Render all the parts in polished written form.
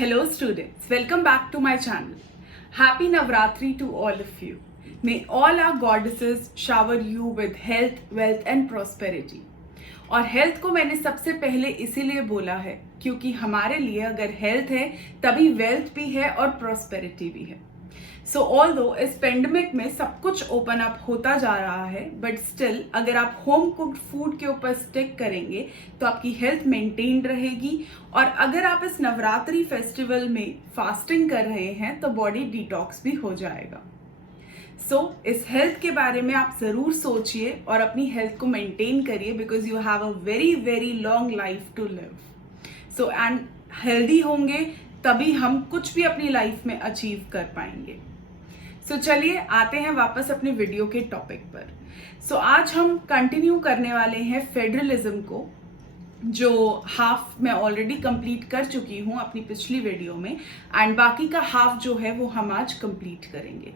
Hello students, welcome back to my channel. Happy Navratri to all of you. May all our goddesses shower you with health, wealth and prosperity. और health को मैंने सबसे पहले इसीलिए बोला है क्योंकि हमारे लिए अगर हेल्थ है तभी वेल्थ भी है और प्रॉस्पेरिटी भी है. सो ऑल्दो इस पेंडेमिक में सब कुछ ओपन अप होता जा रहा है, बट स्टिल अगर आप होम कुक्ड फूड के ऊपर स्टिक करेंगे तो आपकी हेल्थ मेंटेन रहेगी. और अगर आप इस नवरात्रि फेस्टिवल में फास्टिंग कर रहे हैं तो बॉडी डिटॉक्स भी हो जाएगा. इस हेल्थ के बारे में आप ज़रूर सोचिए और अपनी हेल्थ को मेंटेन करिए because you have a very very long life to live. And healthy होंगे तभी हम कुछ भी अपनी लाइफ में अचीव कर पाएंगे. चलिए आते हैं वापस अपने वीडियो के टॉपिक पर. आज हम कंटिन्यू करने वाले हैं फेडरलिज्म को, जो हाफ मैं ऑलरेडी कंप्लीट कर चुकी हूँ अपनी पिछली वीडियो में, एंड बाकी का हाफ जो है वो हम आज कंप्लीट करेंगे.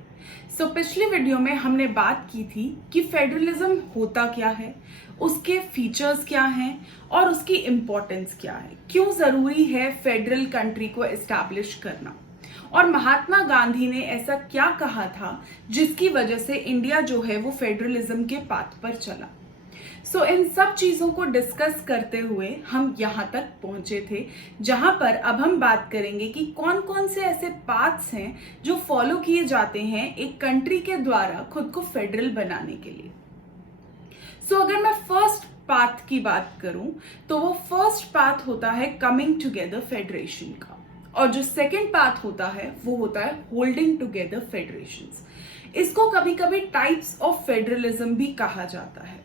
पिछली वीडियो में हमने बात की थी कि फेडरलिज्म होता क्या है, उसके फीचर्स क्या हैं और उसकी इम्पोर्टेंस क्या है, क्यों ज़रूरी है फेडरल कंट्री को एस्टैब्लिश करना, और महात्मा गांधी ने ऐसा क्या कहा था जिसकी वजह से इंडिया जो है वो फेडरलिज्म के पाथ पर चला. इन सब चीज़ों को डिस्कस करते हुए हम यहाँ तक पहुँचे थे, जहाँ पर अब हम बात करेंगे कि कौन कौन से ऐसे पाथ्स हैं जो फॉलो किए जाते हैं एक कंट्री के द्वारा खुद को फेडरल बनाने के लिए. अगर मैं फर्स्ट पाथ की बात करूं तो वो फर्स्ट पाथ होता है कमिंग टुगेदर फेडरेशन का, और जो सेकेंड पाथ होता है वो होता है होल्डिंग टुगेदर फेडरेशंस. इसको कभी कभी टाइप्स ऑफ फेडरलिज्म भी कहा जाता है.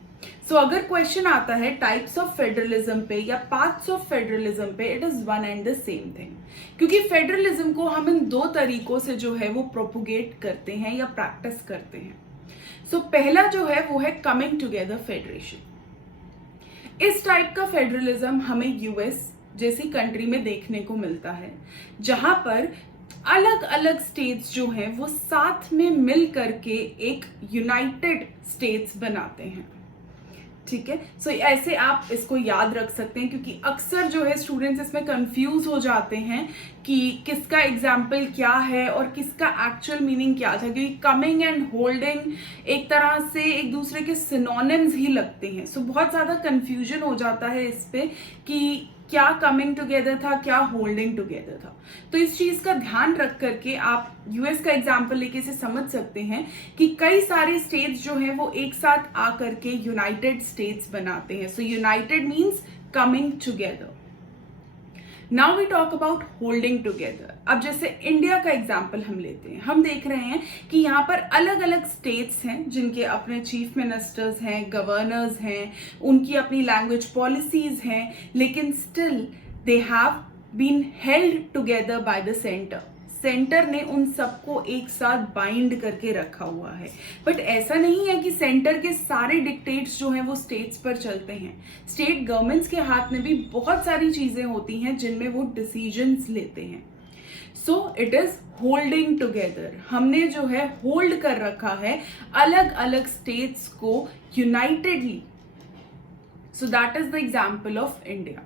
अगर क्वेश्चन आता है टाइप्स ऑफ फेडरलिज्म पे या पाथ्स ऑफ फेडरलिज्म पे, it is one and the same thing, क्योंकि फेडरलिज्म को हम इन दो तरीकों से जो है वो प्रोपोगेट करते हैं या प्रैक्टिस करते हैं. पहला जो है वो है कमिंग टुगेदर फेडरेशन. इस टाइप का फेडरलिज्म हमें यूएस जैसी कंट्री में देखने को मिलता है, जहां पर अलग अलग स्टेट्स जो हैं वो साथ में मिल करके एक यूनाइटेड स्टेट्स बनाते हैं. ठीक है, ऐसे आप इसको याद रख सकते हैं, क्योंकि अक्सर जो है स्टूडेंट्स इसमें कंफ्यूज हो जाते हैं कि किसका एग्जाम्पल क्या है और किसका एक्चुअल मीनिंग क्या था, क्योंकि कमिंग एंड होल्डिंग एक तरह से एक दूसरे के सिनोनिम्स ही लगते हैं. बहुत ज़्यादा कंफ्यूजन हो जाता है इस पे कि क्या कमिंग टुगेदर था, क्या होल्डिंग टुगेदर था. इस चीज का ध्यान रख करके आप यूएस का एग्जाम्पल लेके इसे समझ सकते हैं कि कई सारे स्टेट्स जो हैं वो एक साथ आकर के यूनाइटेड स्टेट्स बनाते हैं. United means coming together. Now we talk about holding together. अब जैसे इंडिया का एग्जाम्पल हम लेते हैं, हम देख रहे हैं कि यहाँ पर अलग अलग स्टेट्स हैं जिनके अपने चीफ मिनिस्टर्स हैं, गवर्नर्स हैं, उनकी अपनी लैंग्वेज पॉलिसीज हैं, लेकिन still they have been held together by the centre. Centre ने उन सबको एक साथ बाइंड करके रखा हुआ है. बट ऐसा नहीं है कि सेंटर के सारे डिक्टेट्स जो हैं वो स्टेट्स पर चलते हैं. स्टेट गवर्नमेंट्स के हाथ में भी बहुत सारी चीजें होती हैं जिनमें वो डिसीजंस लेते हैं. It is holding together. हमने जो है होल्ड कर रखा है अलग अलग स्टेट्स को unitedly. That is the example of India.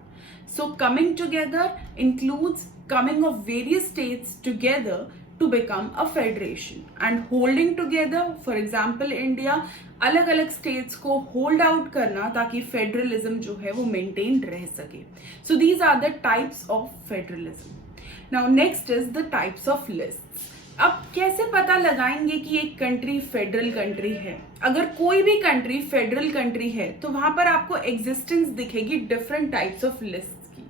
Coming together includes coming of various states together to become a federation, and holding together, for example India, अलग अलग स्टेट्स को होल्ड आउट करना ताकि फेडरलिज्म जो है वो मेंटेन रह सके. These are the types of federalism. Now next is the types of lists. अब कैसे पता लगाएंगे कि एक कंट्री फेडरल कंट्री है? अगर कोई भी कंट्री फेडरल कंट्री है तो वहां पर आपको एग्जिस्टेंस दिखेगी डिफरेंट टाइप्स ऑफ लिस्ट की.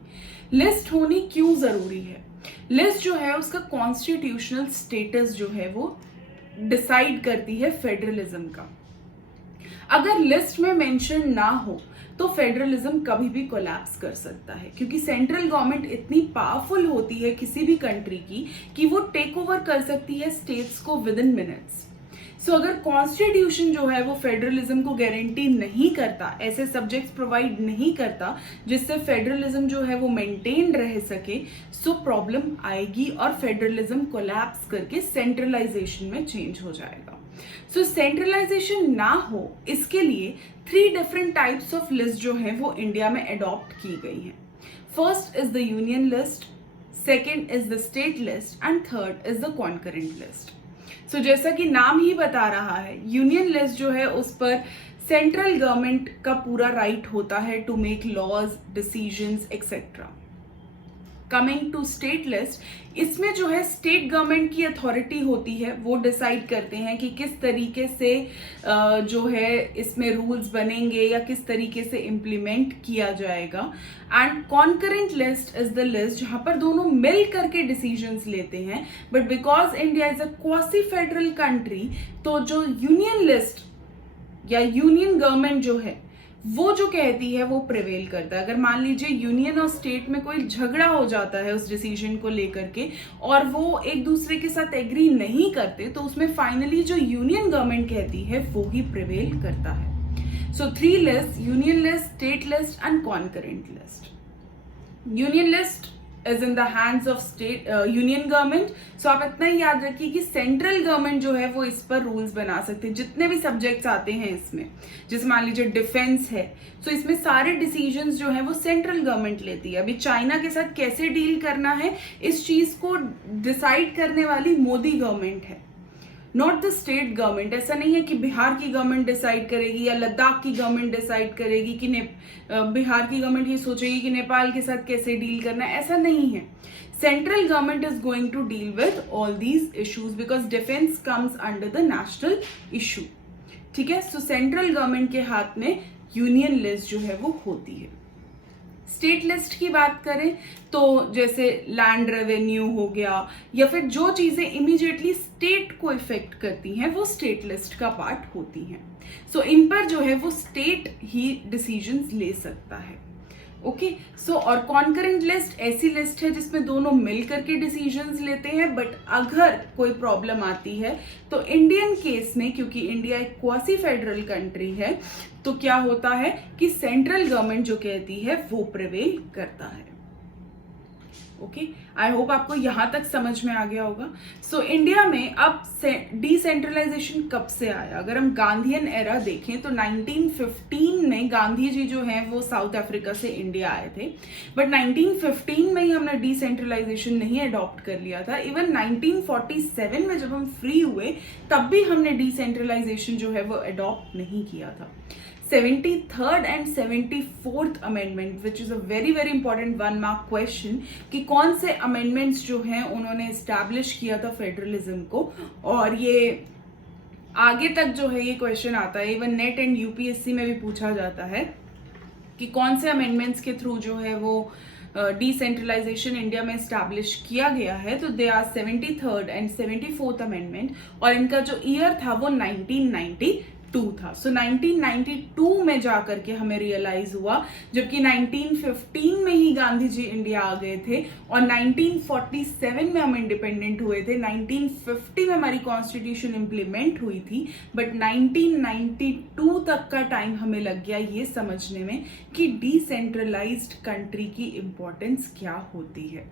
लिस्ट होनी क्यों जरूरी है? लिस्ट जो है उसका कॉन्स्टिट्यूशनल स्टेटस जो है वो डिसाइड करती है फेडरलिज्म का. अगर लिस्ट में मेंशन ना हो तो फेडरलिज्म कभी भी कोलैप्स कर सकता है, क्योंकि सेंट्रल गवर्नमेंट इतनी पावरफुल होती है किसी भी कंट्री की कि वो टेक ओवर कर सकती है स्टेट्स को विद इन मिनट्स. अगर कॉन्स्टिट्यूशन जो है वो फेडरलिज्म को गारंटी नहीं करता, ऐसे सब्जेक्ट्स प्रोवाइड नहीं करता जिससे फेडरलिज्म जो है वो मेंटेन रह सके, प्रॉब्लम आएगी और फेडरलिज्म कोलैप्स करके सेंट्रलाइजेशन में चेंज हो जाएगा. सेंट्रलाइजेशन ना हो इसके लिए 3 डिफरेंट टाइप्स ऑफ लिस्ट जो है वो इंडिया में अडॉप्ट की गई हैं. First is the union list, second is the state list and third is the concurrent list. So जैसा कि नाम ही बता रहा है, यूनियन लिस्ट जो है उस पर सेंट्रल गवर्नमेंट का पूरा राइट होता है to make laws, decisions etcetera. Coming to state list, इसमें जो है स्टेट गवर्नमेंट की अथॉरिटी होती है, वो डिसाइड करते हैं कि किस तरीके से जो है इसमें रूल्स बनेंगे या किस तरीके से इम्प्लीमेंट किया जाएगा। And concurrent list is the list जहां पर दोनों मिल करके डिसीजंस लेते हैं, but because India is a quasi federal country, तो जो यूनियन लिस्ट या यूनियन गवर्नमेंट जो है वो जो कहती है वो प्रिवेल करता है। अगर मान लीजिए यूनियन और स्टेट में कोई झगड़ा हो जाता है उस डिसीजन को लेकर के और वो एक दूसरे के साथ एग्री नहीं करते, तो उसमें फाइनली जो यूनियन गवर्नमेंट कहती है वो ही प्रिवेल करता है। So 3 list, union list, state list and concurrent list. Union list is in the hands of state union government. So आप इतना ही याद रखिए कि सेंट्रल गवर्नमेंट जो है वो इस पर रूल्स बना सकते हैं। जितने भी सब्जेक्ट्स आते हैं इसमें, जैसे मान लीजिए डिफेंस है, तो इसमें सारे डिसीजंस जो है वो सेंट्रल गवर्नमेंट लेती है। अभी चाइना के साथ कैसे डील करना है इस चीज को डिसाइड करने वाली मोदी गवर्नमेंट है, नॉट द स्टेट गवर्नमेंट। ऐसा नहीं है कि बिहार की गवर्नमेंट डिसाइड करेगी या लद्दाख की गवर्नमेंट डिसाइड करेगी कि बिहार की गवर्नमेंट ये सोचेगी कि नेपाल के साथ कैसे डील करना है, ऐसा नहीं है। Central government is going to deal with all these issues because defence comes under the national issue. ठीक है, सो सेंट्रल गवर्नमेंट के हाथ में यूनियन लिस्ट जो है वो होती है। स्टेट लिस्ट की बात करें तो जैसे लैंड रेवेन्यू हो गया या फिर जो चीजें इमीडिएटली स्टेट को इफेक्ट करती हैं वो स्टेट लिस्ट का पार्ट होती हैं। सो इन पर जो है वो स्टेट ही डिसीजंस ले सकता है। ओके, सो और कॉन्करेंट लिस्ट ऐसी लिस्ट है जिसमें दोनों मिल करके डिसीजंस लेते हैं, बट अगर कोई प्रॉब्लम आती है तो इंडियन केस में, क्योंकि इंडिया एक क्वासी फेडरल कंट्री है, तो क्या होता है कि सेंट्रल गवर्नमेंट जो कहती है वो प्रिवेल करता है। ओके, आई होप आपको यहां तक समझ में आ गया होगा। सो इंडिया में अब डिसेंट्रलाइजेशन कब से आया? अगर हम गांधीयन एरा देखें तो 1915 में गांधी जी जो हैं वो साउथ अफ्रीका से इंडिया आए थे, बट 1915 में ही हमने डिसेंट्रलाइजेशन नहीं अडॉप्ट कर लिया था। इवन 1947 में जब हम फ्री हुए तब भी हमने डिसेंट्रलाइजेशन जो है वो अडॉप्ट नहीं किया था। 73rd and 74th amendment which is a very very important 1 mark question कि कौन से अमेंडमेंट्स जो हैं उन्होंने एस्टैब्लिश किया था फेडरलिज्म को, और ये आगे तक जो है ये क्वेश्चन आता है, इवन नेट एंड यूपीएससी में भी पूछा जाता है कि कौन से अमेंडमेंट्स के थ्रू जो है वो डिसेंट्रलाइजेशन इंडिया में एस्टैब्लिश किया गया है। तो they are 73rd and 74th amendment, और इनका जो ईयर था वो 1992 था। सो 1992 में जाकर के हमें रियलाइज हुआ, जबकि 1915 में ही गांधी जी इंडिया आ गए थे और 1947 में हम इंडिपेंडेंट हुए थे। 1950 में हमारी कॉन्स्टिट्यूशन इंप्लीमेंट हुई थी, बट 1992 तक का टाइम हमें लग गया ये समझने में कि डिसेंट्रलाइज्ड कंट्री की इंपॉर्टेंस क्या होती है।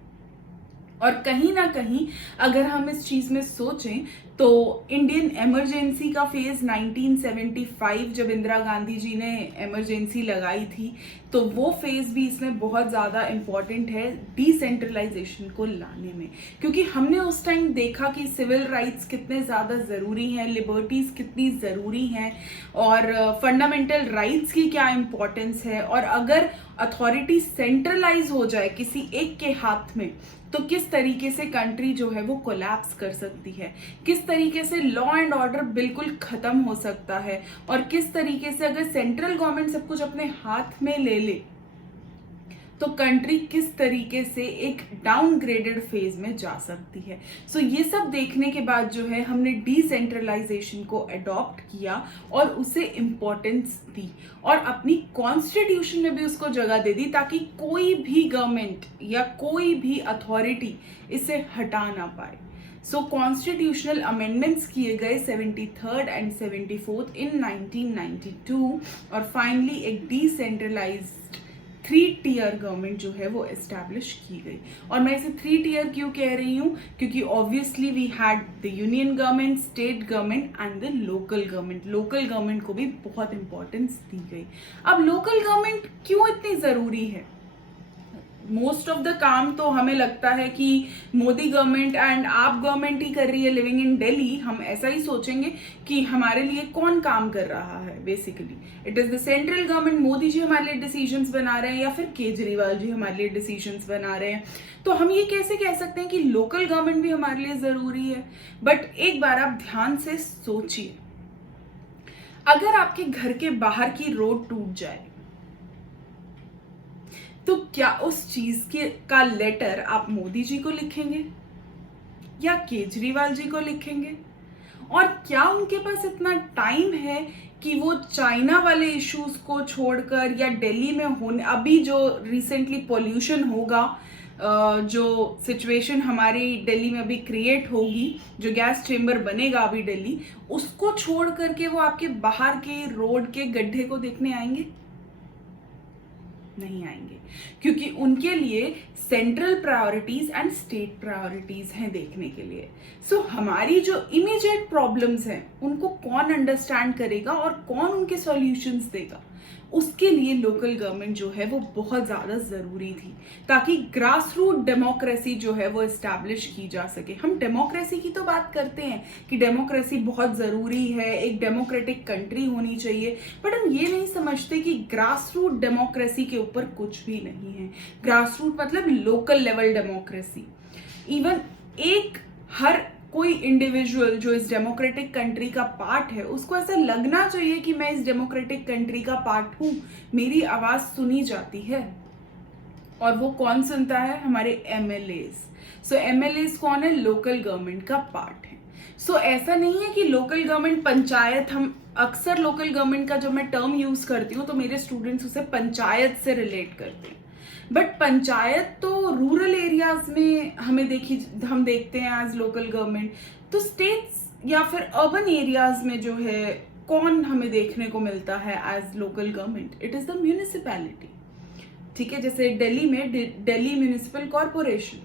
और कहीं ना कहीं अगर हम इस चीज में सोचें तो इंडियन इमरजेंसी का फेज 1975 जब इंदिरा गांधी जी ने इमरजेंसी लगाई थी, तो वो फेज भी इसमें बहुत ज़्यादा इम्पॉर्टेंट है डिसेंट्रलाइजेशन को लाने में, क्योंकि हमने उस टाइम देखा कि सिविल राइट्स कितने ज़्यादा ज़रूरी हैं, लिबर्टीज़ कितनी ज़रूरी हैं, और फंडामेंटल राइट्स की क्या इम्पोर्टेंस है। और अगर अथॉरिटी सेंट्रलाइज हो जाए किसी एक के हाथ में तो किस तरीके से कंट्री जो है वो कोलैप्स कर सकती है, किस तरीके से लॉ एंड ऑर्डर बिल्कुल खत्म हो सकता है, और किस तरीके से अगर सेंट्रल गवर्नमेंट सब कुछ अपने हाथ में ले ले तो कंट्री किस तरीके से एक डाउनग्रेडेड फेज में जा सकती है। सो ये सब देखने के बाद जो है हमने डिसेंट्रलाइजेशन को अडॉप्ट किया और उसे इम्पोर्टेंस दी और अपनी कॉन्स्टिट्यूशन में भी उसको जगह दे दी, ताकि कोई भी गवर्नमेंट या कोई भी अथॉरिटी इसे हटा ना पाए। सो कॉन्स्टिट्यूशनल अमेंडमेंट्स किए गए 73rd एंड 74th इन 1992, और फाइनली एक डिसेंट्रलाइज्ड 3 टियर गवर्नमेंट जो है वो एस्टैब्लिश की गई। और मैं इसे 3 टियर क्यों कह रही हूँ, क्योंकि obviously we had the union government, state government and the local government. Local government को भी बहुत इंपॉर्टेंस दी गई। अब लोकल गवर्नमेंट क्यों इतनी ज़रूरी है? मोस्ट ऑफ द काम तो हमें लगता है कि मोदी गवर्नमेंट एंड आप गवर्नमेंट ही कर रही है लिविंग इन दिल्ली। हम ऐसा ही सोचेंगे कि हमारे लिए कौन काम कर रहा है। Basically it is the central government, Modi ji हमारे लिए डिसीजंस बना रहे हैं या फिर केजरीवाल जी हमारे लिए डिसीजंस बना रहे हैं। तो हम ये कैसे कह सकते हैं कि लोकल गवर्नमेंट भी हमारे लिए जरूरी है। बट एक बार आप ध्यान से सोचिए, अगर आपके घर के बाहर की रोड टूट जाए तो क्या उस चीज का लेटर आप मोदी जी को लिखेंगे या केजरीवाल जी को लिखेंगे? और क्या उनके पास इतना टाइम है कि वो चाइना वाले इश्यूज को छोड़कर या दिल्ली में होने अभी जो रिसेंटली पोल्यूशन होगा, जो सिचुएशन हमारी दिल्ली में अभी क्रिएट होगी, जो गैस चेम्बर बनेगा अभी दिल्ली, उसको छोड़ करके वो आपके बाहर के रोड के गड्ढे को देखने आएंगे? नहीं आएंगे, क्योंकि उनके लिए central priorities and state priorities हैं देखने के लिए। सो हमारी जो इमीडिएट प्रॉब्लम्स हैं उनको कौन अंडरस्टैंड करेगा और कौन उनके सॉल्यूशंस देगा, उसके लिए लोकल गवर्नमेंट जो है वो बहुत ज्यादा जरूरी थी, ताकि ग्रास रूट डेमोक्रेसी जो है वो एस्टैब्लिश की जा सके। हम डेमोक्रेसी की तो बात करते हैं कि डेमोक्रेसी बहुत जरूरी है, एक डेमोक्रेटिक कंट्री होनी चाहिए, बट हम ये नहीं समझते कि ग्रास रूट डेमोक्रेसी के ऊपर कुछ भी नहीं है। ग्रास रूट मतलब लोकल लेवल डेमोक्रेसी। इवन एक हर कोई इंडिविजुअल जो इस डेमोक्रेटिक कंट्री का पार्ट है, उसको ऐसा लगना चाहिए कि मैं इस डेमोक्रेटिक कंट्री का पार्ट हूं, मेरी आवाज सुनी जाती है। और वो कौन सुनता है? हमारे एमएलएज। सो एमएलएज कौन है? लोकल गवर्नमेंट का पार्ट है। सो ऐसा नहीं है कि लोकल गवर्नमेंट पंचायत, हम अक्सर लोकल गवर्नमेंट का जब मैं टर्म यूज करती हूँ तो मेरे स्टूडेंट्स उसे पंचायत से रिलेट करते हैं, बट पंचायत तो रूरल एरियाज में हम देखते हैं एज लोकल गवर्नमेंट। तो स्टेट्स या फिर अर्बन एरियाज में जो है कौन हमें देखने को मिलता है as local government? It is the municipality. ठीक है, जैसे दिल्ली में Delhi municipal corporation,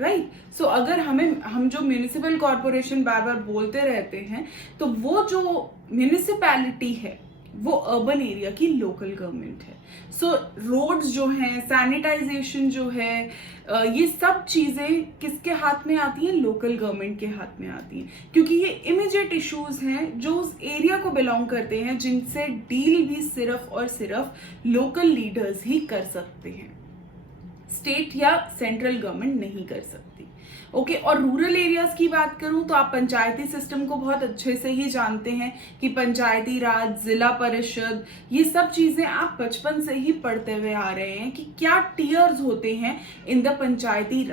right. So अगर हम जो म्यूनिसिपल कॉरपोरेशन बार बार बोलते रहते हैं, तो वो जो म्यूनिसिपैलिटी है वो अर्बन एरिया की लोकल गवर्नमेंट है। सो रोड्स जो हैं, सैनिटाइजेशन जो है, ये सब चीजें किसके हाथ में आती हैं? लोकल गवर्नमेंट के हाथ में आती हैं, क्योंकि ये इमीडिएट इश्यूज हैं जो उस एरिया को बिलोंग करते हैं, जिनसे डील भी सिर्फ और सिर्फ लोकल लीडर्स ही कर सकते हैं, स्टेट या सेंट्रल गवर्नमेंट नहीं कर सकती। ओके, और रूरल एरियाज की बात करूं तो आप पंचायती सिस्टम को बहुत अच्छे से ही जानते हैं कि पंचायती राज, जिला परिषद, ये सब चीजें आप बचपन से ही पढ़ते हुए आ रहे हैं कि क्या टियर्स होते हैं in the Panchayati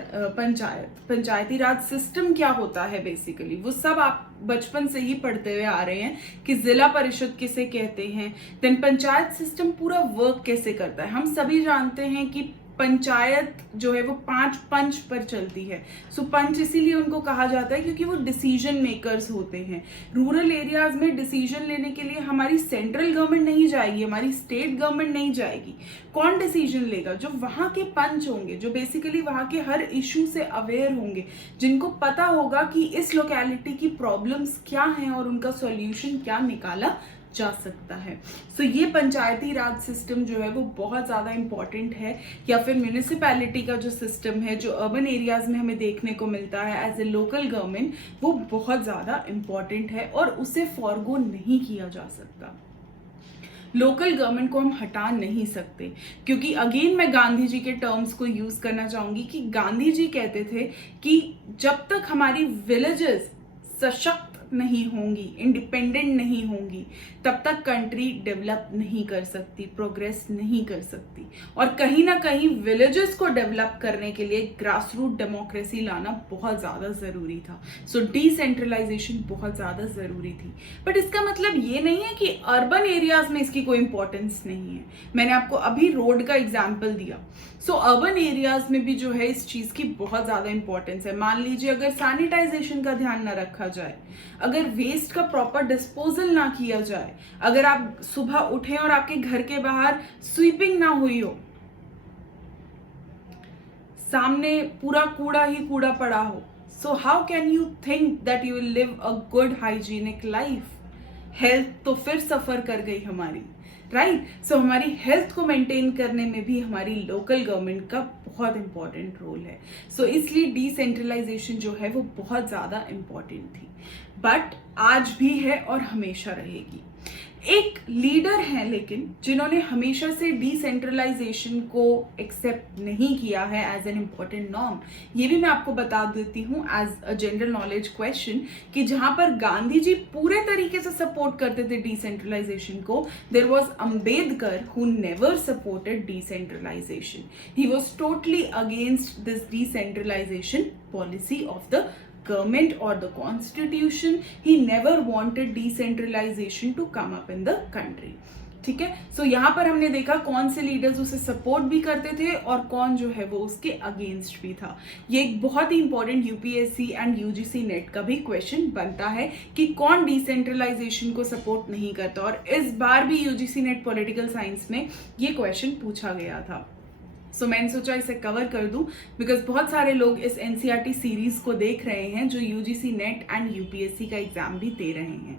Raj system क्या होता है। बेसिकली वो सब आप बचपन से ही पढ़ते हुए आ रहे हैं कि जिला परिषद किसे कहते हैं, देन पंचायत सिस्टम पूरा वर्क कैसे करता है। हम सभी जानते हैं कि पंचायत जो है वो 5 पंच पर चलती है। सो पंच इसीलिए उनको कहा जाता है क्योंकि वो डिसीजन मेकर्स होते हैं। रूरल एरियाज में डिसीजन लेने के लिए हमारी सेंट्रल गवर्नमेंट नहीं जाएगी, हमारी स्टेट गवर्नमेंट नहीं जाएगी। कौन डिसीजन लेगा? जो वहां के पंच होंगे, जो बेसिकली वहां के हर इशू से अवेयर होंगे, जिनको पता होगा कि इस लोकेलिटी की प्रॉब्लम्स क्या हैं और उनका सॉल्यूशन क्या निकाला जा सकता है। सो ये पंचायती राज सिस्टम जो है वो बहुत ज्यादा इंपॉर्टेंट है, या फिर म्यूनिसिपैलिटी का जो सिस्टम है जो अर्बन एरियाज में हमें देखने को मिलता है एज ए लोकल गवर्नमेंट, वो बहुत ज्यादा इंपॉर्टेंट है और उसे फॉरगो नहीं किया जा सकता। लोकल गवर्नमेंट को हम हटा नहीं सकते, क्योंकि अगेन मैं गांधी जी के टर्म्स को यूज करना चाहूंगी कि गांधी जी कहते थे कि जब तक हमारी विलेजेस सशक्त नहीं होंगी, इंडिपेंडेंट नहीं होंगी, तब तक कंट्री डेवलप नहीं कर सकती, प्रोग्रेस नहीं कर सकती। और कहीं ना कहीं विलेजेस को डेवलप करने के लिए ग्रास रूट डेमोक्रेसी लाना बहुत ज्यादा जरूरी था। सो डिसेंट्रलाइजेशन बहुत ज्यादा जरूरी थी। बट इसका मतलब ये नहीं है कि अर्बन एरियाज में इसकी कोई इंपॉर्टेंस नहीं है। मैंने आपको अभी रोड का एग्जाम्पल दिया। सो अर्बन एरियाज में भी जो है इस चीज की बहुत ज्यादा इंपॉर्टेंस है। मान लीजिए अगर सैनिटाइजेशन का ध्यान ना रखा जाए, अगर वेस्ट का प्रॉपर डिस्पोजल ना किया जाए, अगर आप सुबह उठे और आपके घर के बाहर स्वीपिंग ना हुई हो, सामने पूरा कूड़ा ही कूड़ा पड़ा हो, so how can you think that you will live a good hygienic life? Health तो फिर सफर कर गई हमारी, राइट। सो हमारी हेल्थ को मेंटेन करने में भी हमारी लोकल गवर्नमेंट का बहुत इंपॉर्टेंट रोल है। सो इसलिए डिसेंट्रलाइजेशन जो है वो बहुत ज़्यादा इम्पॉर्टेंट थी, बट आज भी है और हमेशा रहेगी। एक लीडर हैं लेकिन जिन्होंने हमेशा से डिसेंट्रलाइजेशन को एक्सेप्ट नहीं किया है एज एन इम्पॉर्टेंट नॉर्म। ये भी मैं आपको बता देती हूँ as a general knowledge question कि जहां पर गांधी जी पूरे तरीके से सपोर्ट करते थे डिसेंट्रलाइजेशन को, there was Ambedkar who never supported decentralisation. He was totally against this decentralisation policy of the government or the constitution. He never wanted decentralization to come up in the country. ठीक है। सो यहाँ पर हमने देखा कौन से लीडर्स उसे सपोर्ट भी करते थे और कौन जो है वो उसके अगेंस्ट भी था। ये एक बहुत ही important UPSC and UGC NET का भी क्वेश्चन बनता है कि कौन डिसेंट्रलाइजेशन को सपोर्ट नहीं करता, और इस बार भी यूजीसी नेट पॉलिटिकल साइंस में ये क्वेश्चन पूछा गया था। सो मैंने सोचा इसे कवर कर दूं बिकॉज बहुत सारे लोग इस एनसीईआरटी सीरीज को देख रहे हैं जो यूजीसी नेट एंड यूपीएससी का एग्जाम भी दे रहे हैं।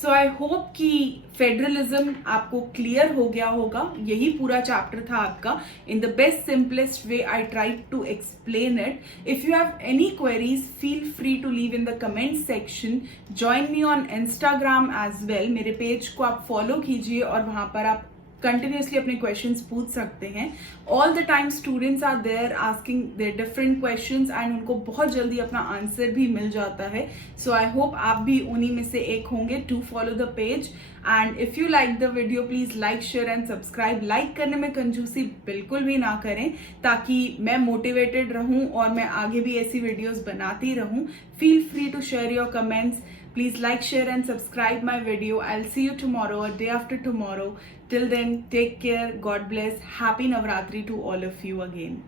सो आई होप कि फेडरलिज्म आपको क्लियर हो गया होगा। यही पूरा चैप्टर था आपका। In the best simplest way I try to explain it. If you have any queries feel free to leave in the comment section. Join me on Instagram as well. मेरे page को आप follow कीजिए और वहां पर आप continuously अपने questions पूछ सकते हैं। All the time students are there asking their different questions and उनको बहुत जल्दी अपना आंसर भी मिल जाता है। सो आई होप आप भी उन्हीं में से एक होंगे। To follow the page and if you like the video please like share and subscribe. Like करने में कंजूसी बिल्कुल भी ना करें ताकि मैं मोटिवेटेड रहूं और मैं आगे भी ऐसी वीडियोस बनाती रहूं। Feel free to share your comments. Please like, share and subscribe my video. I'll see you tomorrow or day after tomorrow. Till then, take care. God bless. Happy Navratri to all of you again.